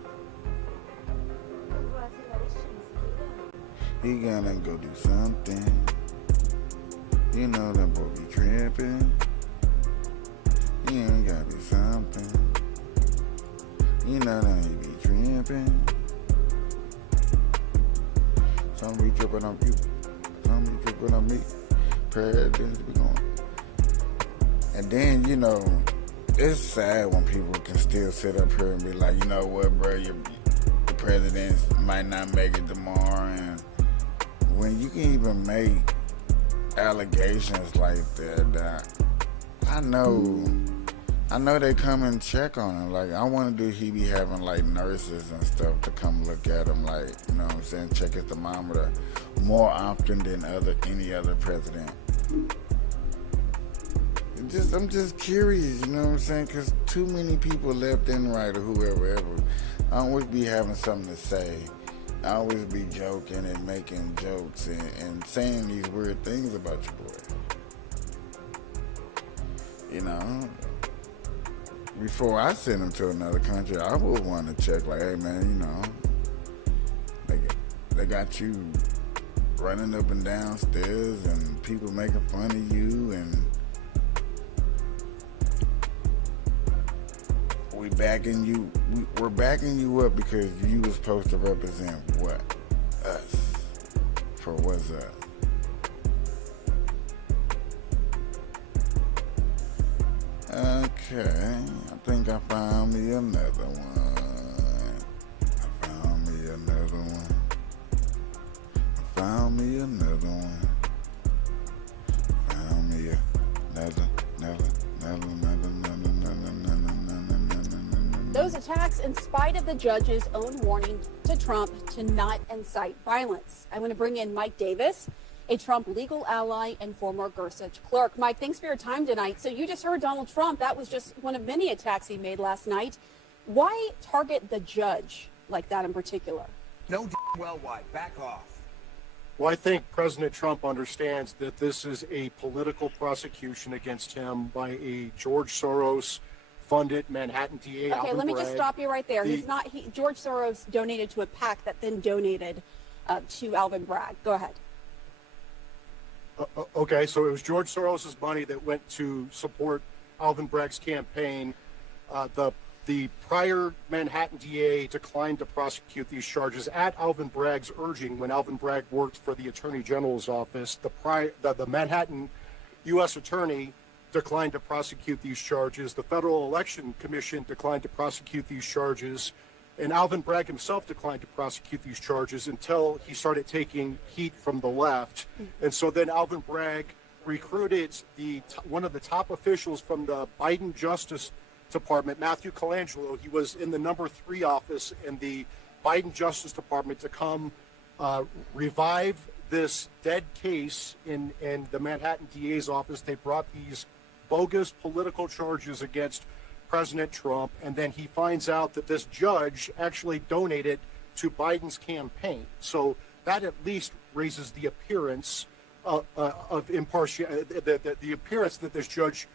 He gonna go do something. You know that boy be tripping. You gotta do something. You know that he be tripping. Some be tripping on you. Some be tripping on me. Presidents be going. And then, you know, it's sad when people can still sit up here and be like, you know what, bro, the presidents might not make it tomorrow. And when you can even make allegations like that, I know they come and check on him. Like, I wonder, do he be having like nurses and stuff to come look at him, like, you know what I'm saying, check his thermometer more often than any other president. I'm just curious, you know what I'm saying, because too many people left and right, or whoever ever, I always be having something to say. I always be joking and making jokes and saying these weird things about your boy. You know, before I send him to another country, I would want to check, like, hey man, you know, they got you running up and down stairs and people making fun of you, and we're backing you up because you was supposed to represent what? Us. For what's up? Okay, I think I found me another one. Found me another one. Found me another. Those attacks in spite of the judge's own warning to Trump to not incite violence. I want to bring in Mike Davis, a Trump legal ally and former Gorsuch clerk. Mike, thanks for your time tonight. So you just heard Donald Trump. That was just one of many attacks he made last night. Why target the judge like that in particular? No well why. Back off. Well, I think President Trump understands that this is a political prosecution against him by a George Soros-funded Manhattan DA. Okay, let me just stop you right there. George Soros donated to a PAC that then donated to Alvin Bragg. Go ahead. Okay, so it was George Soros' money that went to support Alvin Bragg's campaign. The prior Manhattan DA declined to prosecute these charges at Alvin Bragg's urging when Alvin Bragg worked for the Attorney General's office. The Manhattan U.S. Attorney declined to prosecute these charges. The Federal Election Commission declined to prosecute these charges. And Alvin Bragg himself declined to prosecute these charges until he started taking heat from the left. And so then Alvin Bragg recruited one of the top officials from the Biden Justice Department, Matthew Colangelo. He was in the number 3 office in the Biden Justice Department to come revive this dead case in the Manhattan DA's office. They brought these bogus political charges against President Trump, and then he finds out that this judge actually donated to Biden's campaign. So that at least raises the appearance of impartiality, the appearance that this judge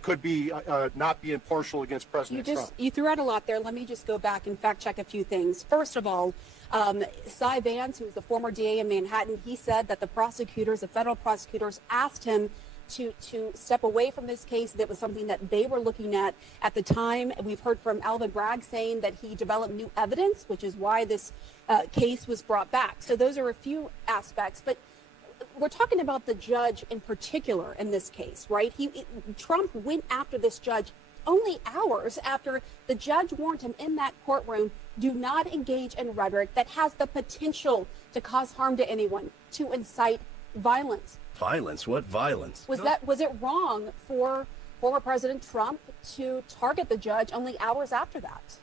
could be not be impartial against President Trump. You threw out a lot there. Let me just go back and fact check a few things. First of all, Cy Vance, who's the former DA in Manhattan, he said that the federal prosecutors asked him to step away from this case. That was something that they were looking at the time. We've heard from Alvin Bragg saying that he developed new evidence, which is why this case was brought back. So those are a few aspects, but we're talking about the judge in particular in this case, right? Trump went after this judge only hours after the judge warned him in that courtroom, do not engage in rhetoric that has the potential to cause harm to anyone, to incite violence. Violence? What violence? Was it wrong for former President Trump to target the judge only hours after that?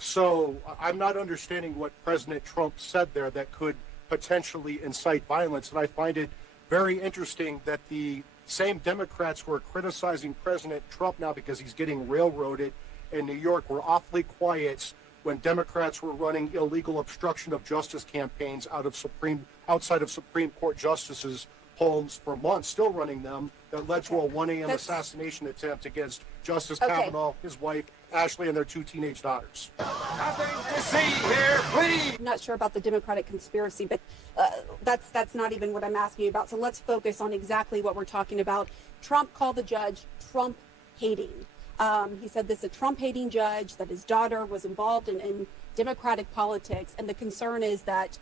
So I'm not understanding what President Trump said there that could potentially incite violence. And I find it very interesting that the same Democrats who are criticizing President Trump now because he's getting railroaded in New York were awfully quiet when Democrats were running illegal obstruction of justice campaigns outside of Supreme Court justices' homes for months, still running them, that led to a 1 a.m. assassination attempt against Justice Kavanaugh, his wife, Ashley, and their 2 teenage daughters. Nothing to see here, please. I'm not sure about the Democratic conspiracy, but that's not even what I'm asking you about. So let's focus on exactly what we're talking about. Trump called the judge Trump-hating. He said this is a Trump-hating judge, that his daughter was involved in Democratic politics, and the concern is that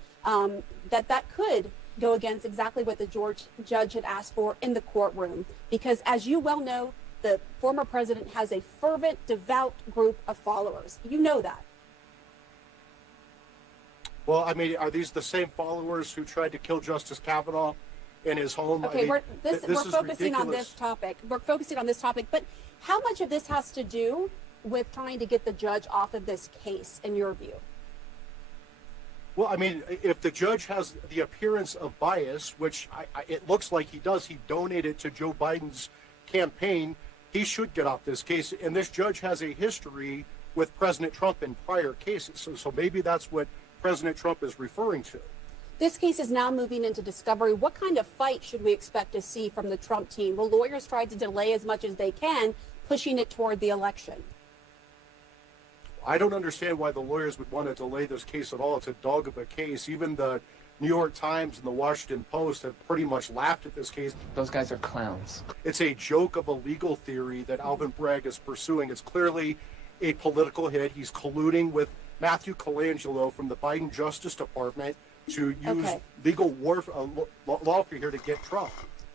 that could go against exactly what the judge had asked for in the courtroom. Because as you well know, the former president has a fervent, devout group of followers. You know that. Well, I mean, are these the same followers who tried to kill Justice Kavanaugh in his home? Okay, I mean, we're focusing on this topic. We're focusing on this topic, but how much of this has to do with trying to get the judge off of this case, in your view? Well, I mean, if the judge has the appearance of bias, which it looks like he does, he donated to Joe Biden's campaign, he should get off this case. And this judge has a history with President Trump in prior cases. So maybe that's what President Trump is referring to. This case is now moving into discovery. What kind of fight should we expect to see from the Trump team? Will lawyers try to delay as much as they can, pushing it toward the election? I don't understand why the lawyers would want to delay this case at all. It's a dog of a case. Even the New York Times and the Washington Post have pretty much laughed at this case. Those guys are clowns. It's a joke of a legal theory that Alvin Bragg is pursuing. It's clearly a political hit. He's colluding with Matthew Colangelo from the Biden Justice Department to use legal lawfare here to get Trump.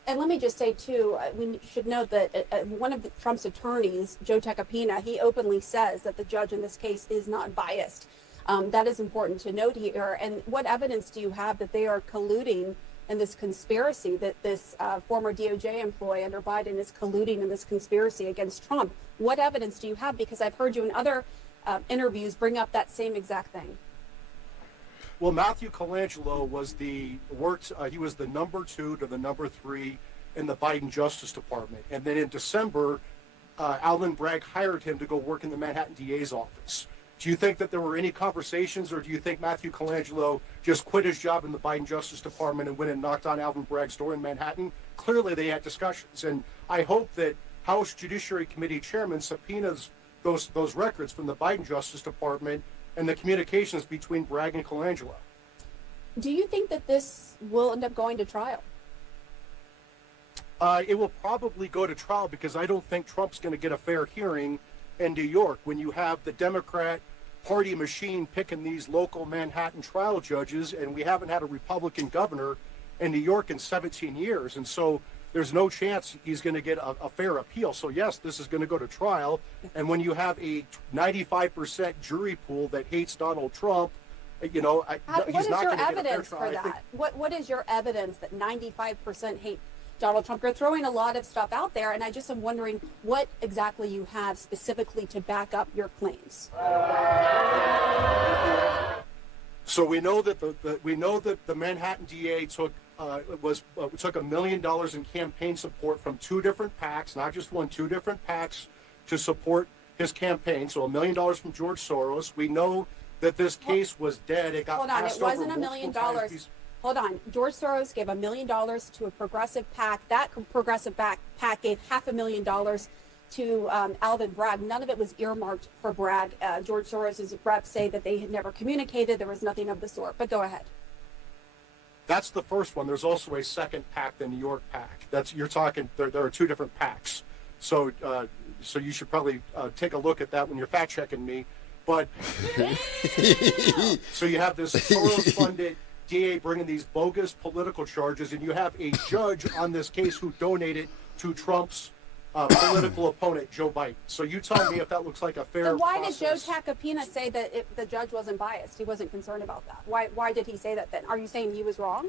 And let me just say, too, we should note that one of Trump's attorneys, Joe Tacopina, he openly says that the judge in this case is not biased. That is important to note here. And what evidence do you have that they are colluding in this conspiracy, that this former DOJ employee under Biden is colluding in this conspiracy against Trump? What evidence do you have? Because I've heard you in other interviews bring up that same exact thing. Well, Matthew Colangelo was he was the number 2 to the number 3 in the Biden Justice Department. And then in December, Alvin Bragg hired him to go work in the Manhattan DA's office. Do you think that there were any conversations, or do you think Matthew Colangelo just quit his job in the Biden Justice Department and went and knocked on Alvin Bragg's door in Manhattan? Clearly they had discussions. And I hope that House Judiciary Committee Chairman subpoenas those records from the Biden Justice Department and the communications between Bragg and Colangelo. Do you think that this will end up going to trial? It will probably go to trial because I don't think Trump's going to get a fair hearing in New York when you have the Democrat Party machine picking these local Manhattan trial judges, and we haven't had a Republican governor in New York in 17 years. And so there's no chance he's going to get a fair appeal. So, yes, this is going to go to trial. And when you have a 95% jury pool that hates Donald Trump, you know, he's not going to get a fair trial. What is your evidence for that? What is your evidence that 95% hate Donald Trump? You're throwing a lot of stuff out there, and I just am wondering what exactly you have specifically to back up your claims. So we know that the Manhattan DA took $1 million in campaign support from 2 different PACs, not just one, 2 different PACs to support his campaign. So $1 million from George Soros. We know that this case was dead. It got passed over. Hold on, it wasn't $1 million. Hold on. George Soros gave $1 million to a progressive PAC. That progressive PAC gave $500,000 to Alvin Bragg. None of it was earmarked for Bragg. George Soros' reps say that they had never communicated. There was nothing of the sort. But go ahead. That's the first one. There's also a second PAC, the New York PAC. You're talking. There are 2 different PACs. So you should probably take a look at that when you're fact checking me. But so you have this Soros-funded DA bringing these bogus political charges, and you have a judge on this case who donated to Trump's political opponent, Joe Biden. So you tell me if that looks like a fair So why process. did Joe Tacopina say that the judge wasn't biased? He wasn't concerned about that. Why did he say that then? Are you saying he was wrong?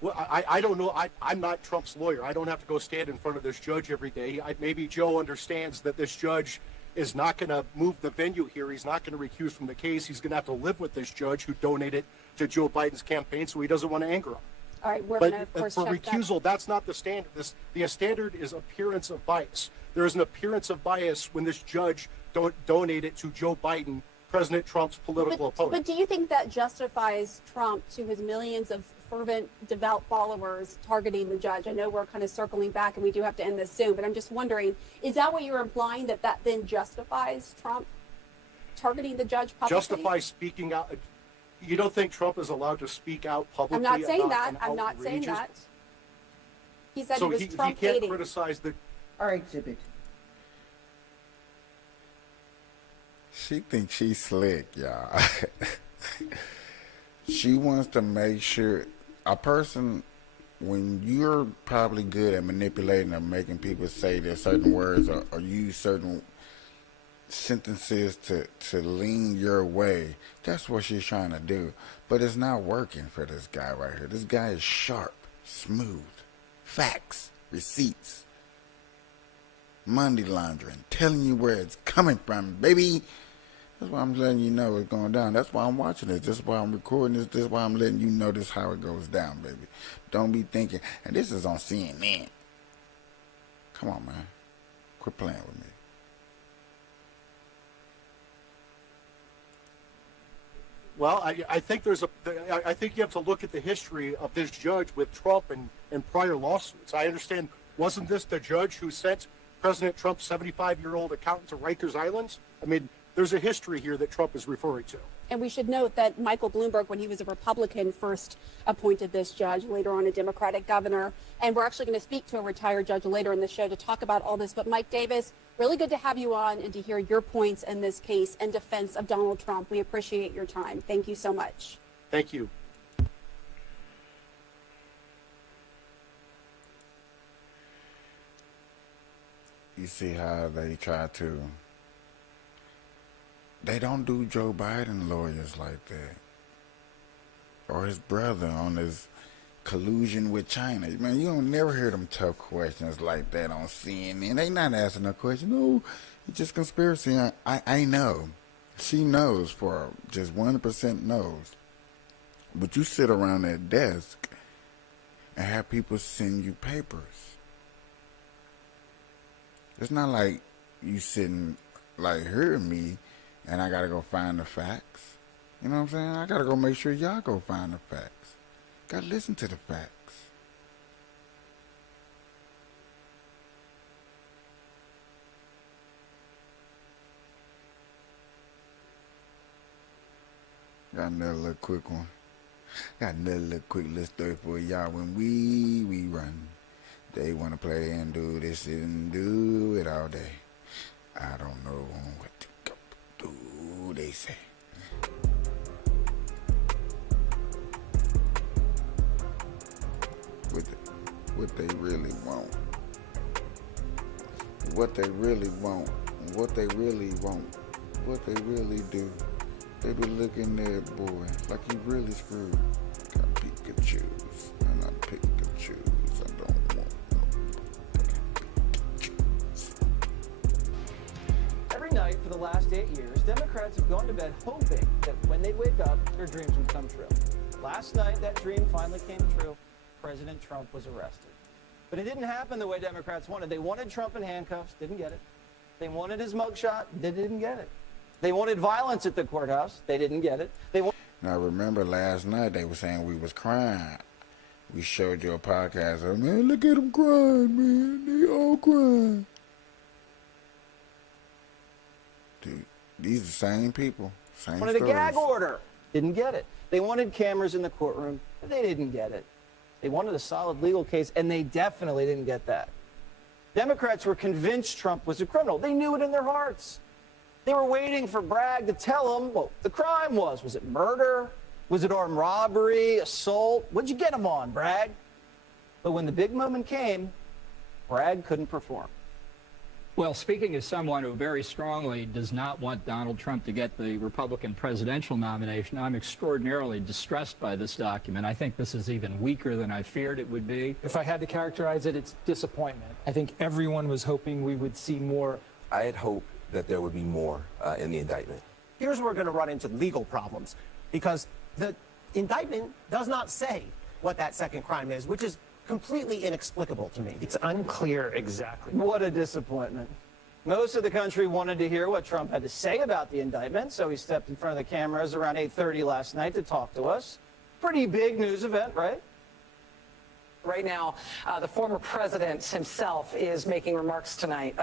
Well, I don't know. I'm not Trump's lawyer. I don't have to go stand in front of this judge every day. Maybe Joe understands that this judge is not going to move the venue here. He's not going to recuse from the case. He's going to have to live with this judge who donated to Joe Biden's campaign, so he doesn't want to anger him. All right, we're going to, of But course, for check recusal, that's not the standard. The standard is appearance of bias. There is an appearance of bias when this judge donated to Joe Biden, President Trump's political opponent. But do you think that justifies Trump, to his millions of fervent, devout followers, targeting the judge? I know we're kind of circling back and we do have to end this soon, but I'm just wondering, is that what you're implying, that then justifies Trump targeting the judge publicly? Justify speaking out. You don't think Trump is allowed to speak out publicly? I'm not saying about that. an I'm not saying outrageous- that. He said So he was he Trump can't hating. criticize the. All right, Exhibit. She thinks she's slick, y'all. She wants to make sure a person, when you're probably good at manipulating or making people say their certain words or use certain sentences to lean your way, that's what she's trying to do. But it's not working for this guy right here. This guy is sharp, smooth, facts, receipts, money laundering, telling you where it's coming from, baby. That's why I'm letting you know it's going down. That's why I'm watching this. This is why I'm recording this. This is why I'm letting you know this how it goes down, baby. Don't be thinking, and this is on CNN. Come on, man. Quit playing with me. Well, I think I think you have to look at the history of this judge with Trump and prior lawsuits. I understand, wasn't this the judge who sent President Trump's 75-year-old accountant to Rikers Island? I mean, there's a history here that Trump is referring to. And we should note that Michael Bloomberg, when he was a Republican, first appointed this judge, later on a Democratic governor. And we're actually going to speak to a retired judge later in the show to talk about all this. But Mike Davis, really good to have you on and to hear your points in this case in defense of Donald Trump. We appreciate your time. Thank you so much. Thank you. You see how they try to. They don't do Joe Biden lawyers like that. Or his brother on his collusion with China. Man, you don't never hear them tough questions like that on CNN. They not asking a question. No, it's just conspiracy. I know. She knows for just 1% knows. But you sit around that desk and have people send you papers. It's not like you sitting like hearing me and I gotta go find the facts. You know what I'm saying? I gotta go make sure y'all go find the facts. Gotta listen to the facts. Got another little quick one. Got another little quick little story for y'all. When we run, they wanna play and do this and do it all day. I don't know what to go do, they say. What they really want. What they really want. What they really want. What they really do. They be looking at boy like he really screwed. Got pick and choose. And I pick and choose. I don't want Every night for the last 8 years, Democrats have gone to bed hoping that when they wake up, their dreams would come true. Last night, that dream finally came true. President Trump was arrested. But it didn't happen the way Democrats wanted. They wanted Trump in handcuffs, didn't get it. They wanted his mugshot, they didn't get it. They wanted violence at the courthouse, they didn't get it. Now remember last night they were saying we was crying. We showed you a podcast of, man, look at them crying, man. They all crying. Dude, these are the same people. Same wanted stories. a gag order, didn't get it. They wanted cameras in the courtroom, but they didn't get it. They wanted a solid legal case, and they definitely didn't get that. Democrats were convinced Trump was a criminal. They knew it in their hearts. They were waiting for Bragg to tell them what the crime was. Was it murder? Was it armed robbery, assault? What'd you get him on, Bragg? But when the big moment came, Bragg couldn't perform. Well, speaking as someone who very strongly does not want Donald Trump to get the Republican presidential nomination, I'm extraordinarily distressed by this document. I think this is even weaker than I feared it would be. If I had to characterize it, it's disappointment. I think everyone was hoping we would see more. I had hoped that there would be more in the indictment. Here's where we're going to run into legal problems, because the indictment does not say what that second crime is, which is completely inexplicable to me. It's unclear exactly. What a disappointment. Most of the country wanted to hear what Trump had to say about the indictment, so he stepped in front of the cameras around 8:30 last night to talk to us. Pretty big news event, right? Right now, the former president himself is making remarks tonight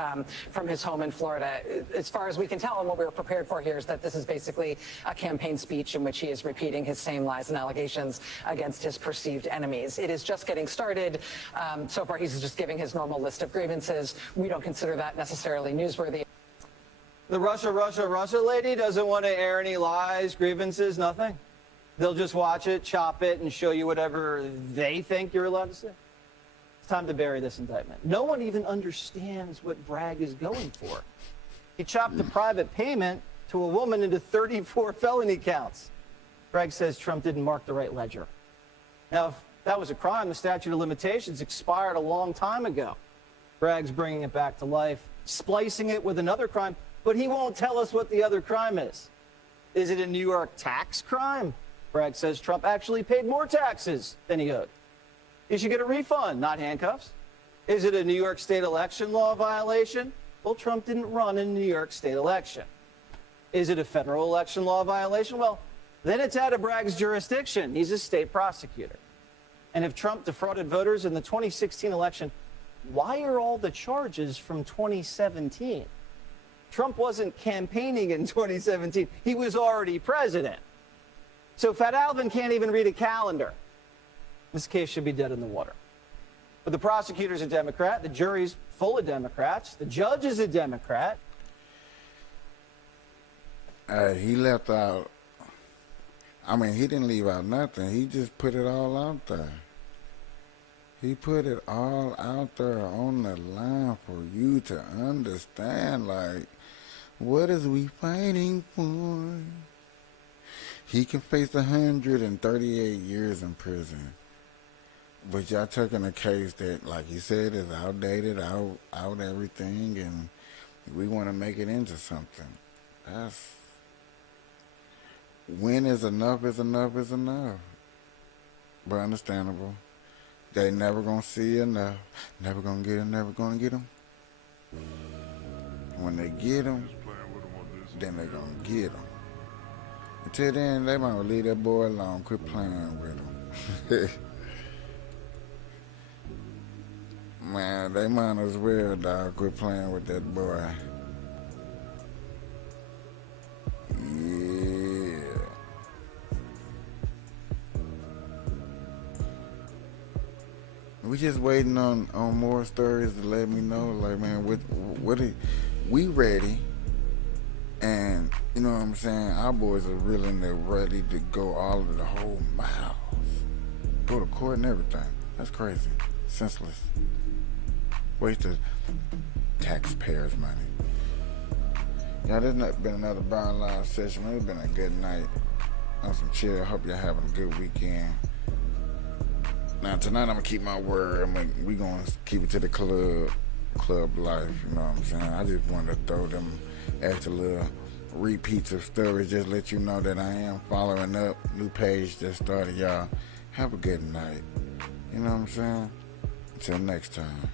from his home in Florida. As far as we can tell, and what we were prepared for here is that this is basically a campaign speech in which he is repeating his same lies and allegations against his perceived enemies. It is just getting started. So far, he's just giving his normal list of grievances. We don't consider that necessarily newsworthy. The Russia lady doesn't want to air any lies, grievances, nothing. They'll just watch it, chop it, and show you whatever they think you're allowed to say. It's time to bury this indictment. No one even understands what Bragg is going for. He chopped a private payment to a woman into 34 felony counts. Bragg says Trump didn't mark the right ledger. Now, if that was a crime, the statute of limitations expired a long time ago. Bragg's bringing it back to life, splicing it with another crime, but he won't tell us what the other crime is. Is it a New York tax crime? Bragg says Trump actually paid more taxes than he owed. He should get a refund, not handcuffs. Is it a New York state election law violation? Well, Trump didn't run in a New York state election. Is it a federal election law violation? Well, then it's out of Bragg's jurisdiction. He's a state prosecutor. And if Trump defrauded voters in the 2016 election, why are all the charges from 2017? Trump wasn't campaigning in 2017. He was already president. So Fat Alvin can't even read a calendar. This case should be dead in the water. But the prosecutor's a Democrat, the jury's full of Democrats, the judge is a Democrat. He left out, I mean, he didn't leave out nothing. He just put it all out there. He put it all out there on the line for you to understand, like, what is we fighting for? He can face 138 years in prison. But y'all taking a case that, like you said, is outdated, out everything, and we want to make it into something. That's, when is enough is enough is enough. But understandable. They never gonna see enough. Never gonna get them, never gonna get them. When they get them, then they gonna get them. Until then, they might leave that boy alone. Quit playing with him. Man, they might as well, dog. Quit playing with that boy. Yeah. We just waiting on more stories to let me know. Like, man, we ready. And, you know what I'm saying, our boys are really ready to go all of the whole miles. Go to court and everything. That's crazy. Senseless. Waste of taxpayers' money. Yeah, there's not been another Brown Live session. It's been a good night. On some chill. Hope y'all having a good weekend. Now, tonight I'm going to keep my word. We going to keep it to the club life. You know what I'm saying? I just wanted to throw them extra little repeats of stories, just let you know that I am following up. New page just started, y'all. Have a good night. You know what I'm saying? Until next time.